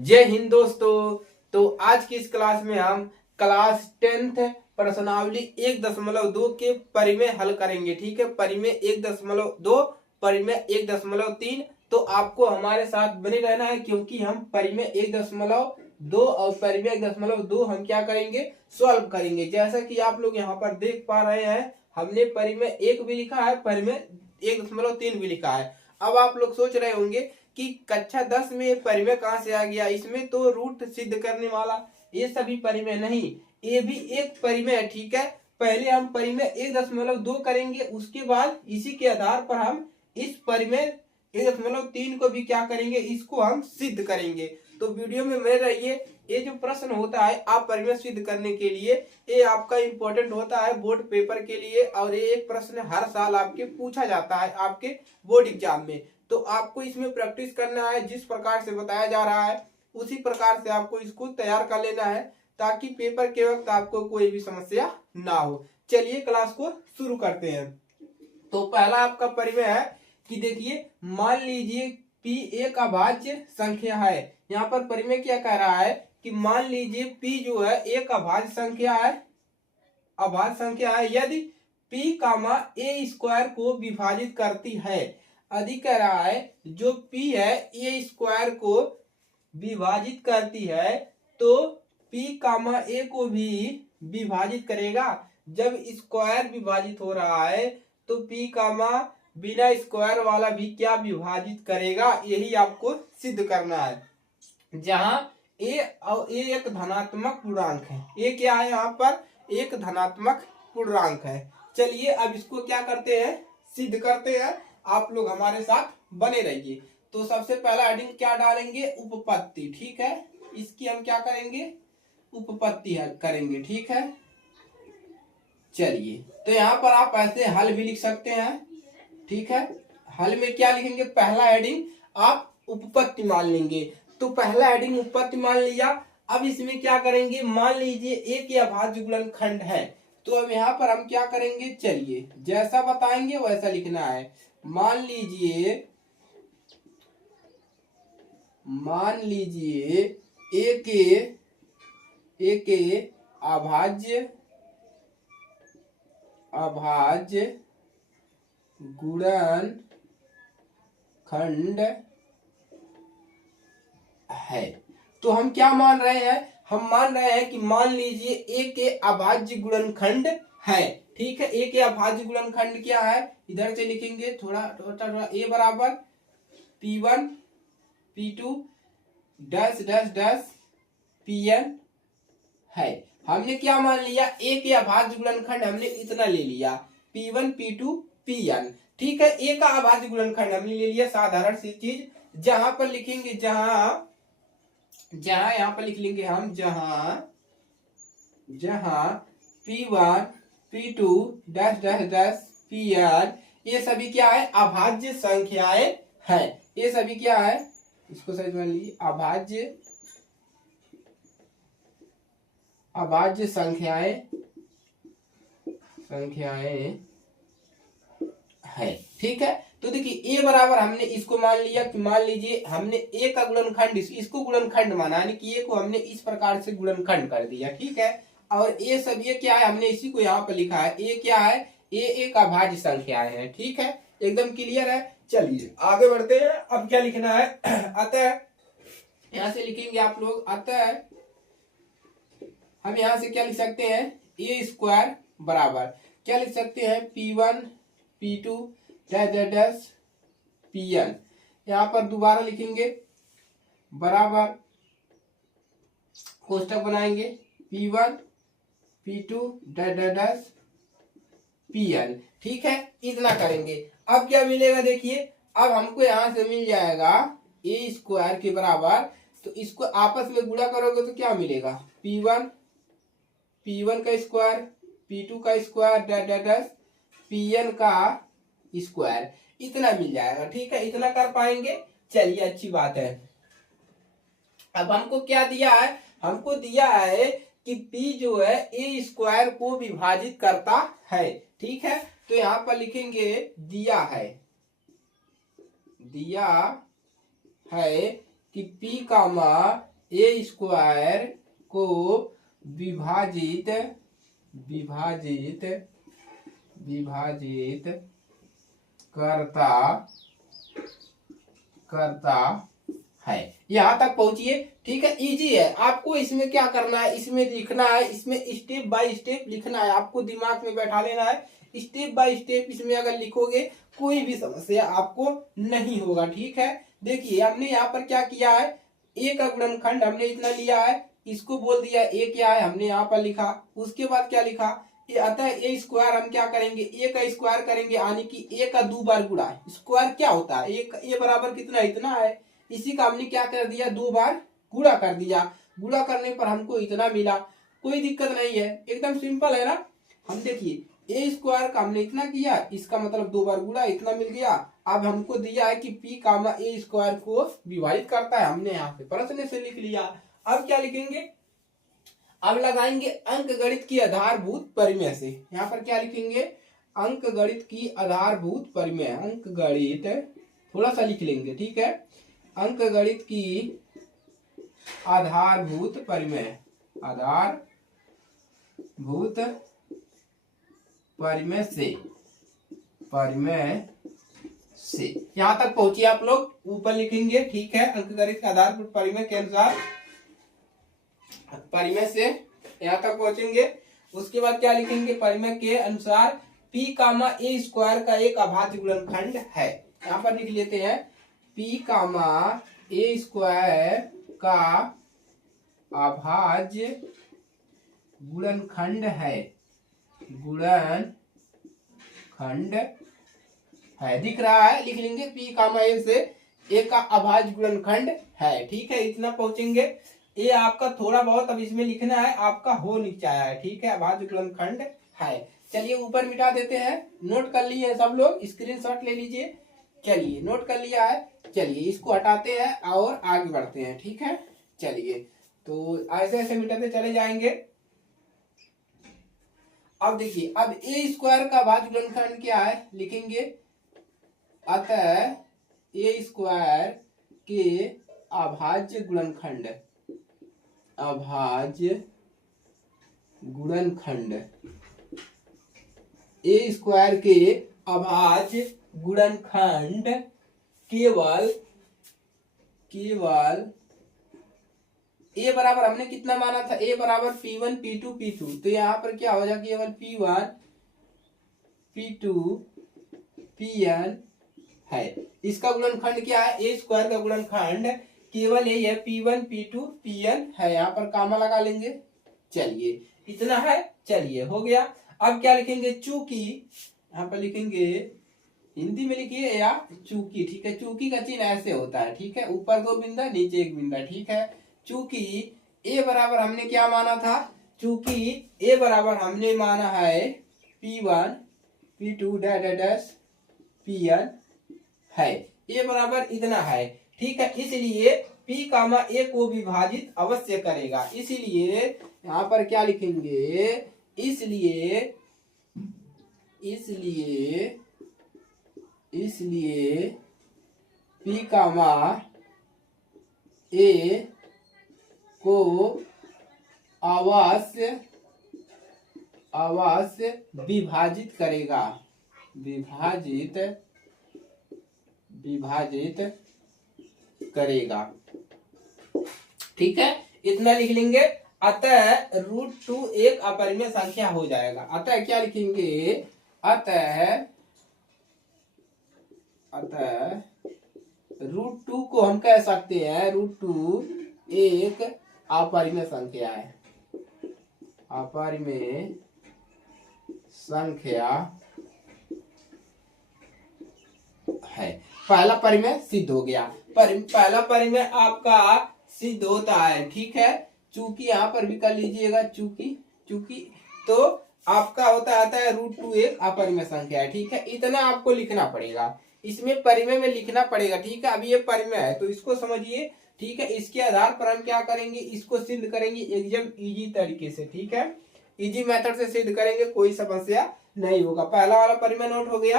जय हिंद दोस्तों। तो आज की इस क्लास में हम क्लास 10th प्रश्नावली 1.2 के परिमेय हल करेंगे। ठीक है, परिमेय 1.2, परिमेय 1.3। तो आपको हमारे साथ बने रहना है क्योंकि हम परिमेय 1.2 और परिमेय 1.2 हम क्या करेंगे, सॉल्व करेंगे। जैसा कि आप लोग यहाँ पर देख पा रहे हैं, हमने परिमेय 1 भी लिखा है, परिमेय 1.3 भी लिखा है। अब आप लोग सोच रहे होंगे कि कक्षा 10 में परिमेय कहां से आ गया, इसमें तो रूट सिद्ध करने वाला ये सभी परिमेय नहीं, ये भी एक परिमेय है। ठीक है, पहले हम परिमेय 1.2 करेंगे, उसके बाद इसी के आधार पर हम इस परिमेय 1.3 को भी क्या करेंगे, इसको हम सिद्ध करेंगे। तो वीडियो में बने रहिए। ये जो प्रश्न होता है आप परिमेय सिद्ध करने के लिए, ये आपका इंपॉर्टेंट होता है बोर्ड पेपर के लिए, और ये एक प्रश्न हर साल आपके पूछा जाता है आपके बोर्ड एग्जाम में। तो आपको इसमें प्रैक्टिस करना है, जिस प्रकार से बताया जा रहा है उसी प्रकार से आपको इसको तैयार कर लेना है, ताकि पेपर के वक्त आपको कोई भी समस्या ना हो। चलिए क्लास को शुरू करते हैं। तो पहला आपका परिमेय है कि देखिए, मान लीजिए P एक अभाज्य संख्या है। यहाँ पर परिमेय क्या कह रहा है कि मान लीजिए P जो है एक अभाज्य संख्या है, अभाज्य संख्या है यदि P कामा ए स्क्वायर को विभाजित करती है। अधिक कह रहा है जो P है ए स्क्वायर को विभाजित करती है, तो P कामा ए को भी विभाजित करेगा। जब स्क्वायर विभाजित हो रहा है तो P कामा बिना स्क्वायर वाला भी क्या विभाजित करेगा, यही आपको सिद्ध करना है। जहां ए और ए एक धनात्मक पूर्णांक है, ए क्या है यहाँ पर, एक धनात्मक पूर्णांक है। चलिए अब इसको क्या करते हैं, सिद्ध करते हैं। आप लोग हमारे साथ बने रहिए। तो सबसे पहला हेडिंग क्या डालेंगे, उपपत्ति। ठीक है, इसकी हम क्या करेंगे, उपपत्ति हल करेंगे। ठीक है, चलिए तो यहाँ पर आप ऐसे हल भी लिख सकते हैं। ठीक है, हल में क्या लिखेंगे, पहला हेडिंग आप उपपत्ति मान लेंगे। तो पहला हेडिंग उपपत्ति मान लिया। अब इसमें क्या करेंगे, मान लीजिए एक अभाज्य गुणनखंड है, तो अब यहाँ पर हम क्या करेंगे, चलिए जैसा बताएंगे वैसा लिखना है। मान लीजिए एक अभाज्य गुणनखंड है। तो हम क्या मान रहे हैं, हम मान रहे हैं कि मान लीजिए एक अभाज्य गुणनखंड है। ठीक है, एक अभाज्य गुणनखंड क्या है, इधर से लिखेंगे थोड़ा ए बराबर P1 P2 dash dash dash Pn है। हमने क्या मान लिया, एक अभाज्य गुणनखंड हमने इतना ले लिया, P1 P2 Pn। ठीक है, एक अभाज्य गुणनखंड हमने ले लिया, साधारण सी चीज। जहां पर लिखेंगे, जहां यहाँ पर लिख लेंगे हम, जहां P1 P2 dash dash dash Pn, ये सभी क्या है, अभाज्य संख्याएं हैं। ये सभी क्या है, इसको सही मान लीजिए, अभाज्य संख्याएं है। ठीक है, तो देखिए ए बराबर हमने इसको मान लिया कि मान लीजिए हमने ए का गुणनखंड इसको गुणनखंड माना, यानी कि ए को हमने इस प्रकार से गुणनखंड कर दिया। ठीक है, और ए सब ये क्या है, हमने इसी को यहाँ पर लिखा है, ए क्या है, ए एक अभाज्य संख्या है। ठीक है, एकदम क्लियर है। चलिए आगे बढ़ते हैं। अब क्या लिखना है, अतः यहां से लिखेंगे आप लोग, अतः हम यहां से क्या लिख सकते हैं, ए स्क्वायर बराबर क्या लिख सकते हैं, P1 P2 dash dash dash Pn। यहाँ पर दोबारा लिखेंगे बराबर, कोष्टक बनाएंगे, P1 P2 dash dash dash Pn। ठीक है, इतना करेंगे। अब क्या मिलेगा, देखिए अब हमको यहां से मिल जाएगा ए स्क्वायर के बराबर, तो इसको आपस में गुणा करोगे तो क्या मिलेगा, P1 का स्क्वायर P2 का square dash dash dash Pn का स्क्वायर, इतना मिल जाएगा। ठीक है, इतना कर पाएंगे, चलिए अच्छी बात है। अब हमको क्या दिया है, हमको दिया है कि P जो है ए स्क्वायर को विभाजित करता है। ठीक है, तो यहाँ पर लिखेंगे दिया है कि P कामा ए स्क्वायर को विभाजित विभाजित विभाजित करता करता है। यहां तक पहुंचिए, ठीक है। इजी है, आपको इसमें क्या करना है, इसमें लिखना है, इसमें स्टेप बाय स्टेप लिखना है, आपको दिमाग में बैठा लेना है। स्टेप बाय स्टेप इसमें अगर लिखोगे कोई भी समस्या आपको नहीं होगा, ठीक है। देखिए हमने यहाँ पर क्या किया है, ए का गुणनखंड हमने इतना लिया है, इसको बोल दिया ए क्या है, हमने यहाँ पर लिखा। उसके बाद क्या लिखा, अतः ए स्क्वायर हम क्या करेंगे, ए का स्क्वायर करेंगे, यानी कि ए का 2 बार गुणा। स्क्वायर क्या होता है, ए बराबर कितना, इतना है। इसी का हमने क्या कर दिया, 2 बार गुणा कर दिया। गुणा करने पर हमको इतना मिला, कोई दिक्कत नहीं है, एकदम सिंपल है ना। हम देखिए ए स्क्वायर का हमने इतना किया, इसका मतलब 2 बार गुणा, इतना मिल गया। अब हमको दिया है कि पी कामा ए स्क्वायर को विभाजित करता है, हमने यहाँ पे प्रश्न से लिख लिया। अब क्या लिखेंगे, अब लगाएंगे अंक गणित की आधारभूत परिमेय से। यहाँ पर क्या लिखेंगे, अंक गणित की आधारभूत परिमेय। अंक गणित थोड़ा सा लिख लेंगे, ठीक है। अंक गणित की आधारभूत परिमेय, आधारभूत परिमेय से, परिमेय से यहां तक पहुंचिए आप लोग, ऊपर लिखेंगे, ठीक है। अंक गणित का आधारभूत परिमेय के अनुसार परिमेय से यहाँ तक पहुंचेंगे। उसके बाद क्या लिखेंगे, परिमेय के अनुसार p कामा ए स्क्वायर का एक अभाज्य गुणनखंड है। यहाँ पर लिख लेते हैं, p कामा ए स्क्वायर का अभाज्य गुणनखंड है, गुणनखंड है, दिख रहा है, लिख लेंगे p कामा ए से ए का अभाज्य गुणनखंड है, ठीक है। इतना पहुंचेंगे। ये आपका थोड़ा बहुत अब इसमें लिखना है, आपका हो नीचा है, ठीक है। अभाज्य गुणनखंड है। चलिए ऊपर मिटा देते हैं, नोट कर लिए सब लोग, स्क्रीनशॉट ले लीजिए। चलिए नोट कर लिया है, चलिए इसको हटाते हैं और आगे बढ़ते हैं, ठीक है। चलिए तो ऐसे ऐसे मिटाते चले जाएंगे। अब देखिए, अब ए स्क्वायर का अभाज्य गुणनखंड क्या है, लिखेंगे अतः ए स्क्वायर के अभाज्य गुणनखंड, अभाज्य गुणनखंड, ए स्क्वायर के अभाज्य गुणनखंड केवल ए बराबर हमने कितना माना था, ए बराबर P1 P2 P2, तो यहाँ पर क्या हो जाएगा, केवल P1 P2 Pn है। इसका गुणनखंड क्या है, ए स्क्वायर का गुणनखंड केवल यही है, P1 P2 Pn है। यहाँ पर कामा लगा लेंगे। चलिए इतना है, चलिए हो गया। अब क्या लिखेंगे, चूंकि, यहाँ पर लिखेंगे, हिंदी में लिखिए या चूंकि, ठीक है। चूंकि का चिन्ह ऐसे होता है, ठीक है, ऊपर 2 बिंदा नीचे 1 बिंदा, ठीक है। चूंकि ए बराबर हमने क्या माना था, चूंकि ए बराबर हमने माना है P1 P2 डैश Pn है, ए बराबर इतना है, ठीक है। इसलिए P कामा ए को विभाजित अवश्य करेगा, इसलिए यहाँ पर क्या लिखेंगे, इसलिए P कामा ए को अवश्य विभाजित करेगा, विभाजित करेगा, ठीक है। इतना लिख लेंगे। अतः √2 एक अपरिमेय संख्या हो जाएगा। अतः क्या लिखेंगे, अतः √2 को हम कह सकते हैं, √2 एक अपरिमेय संख्या है, अपरिमेय संख्या है। पहला परिमेय सिद्ध हो गया। पहला परिमेय आपका सिद्ध होता है, ठीक है। चूंकि यहाँ पर भी कर लीजिएगा, चूंकि तो आपका होता है √2 एक अपरिमेय संख्या है, ठीक है। इतना आपको लिखना पड़ेगा, इसमें परिमेय में लिखना पड़ेगा, ठीक है। अब ये परिमेय है तो इसको समझिए, ठीक है। इसके आधार पर हम क्या करेंगे, इसको सिद्ध करेंगे एकदम इजी तरीके से, ठीक है। इजी मेथड से सिद्ध करेंगे, कोई समस्या नहीं होगा। पहला वाला परिमेय नोट हो गया।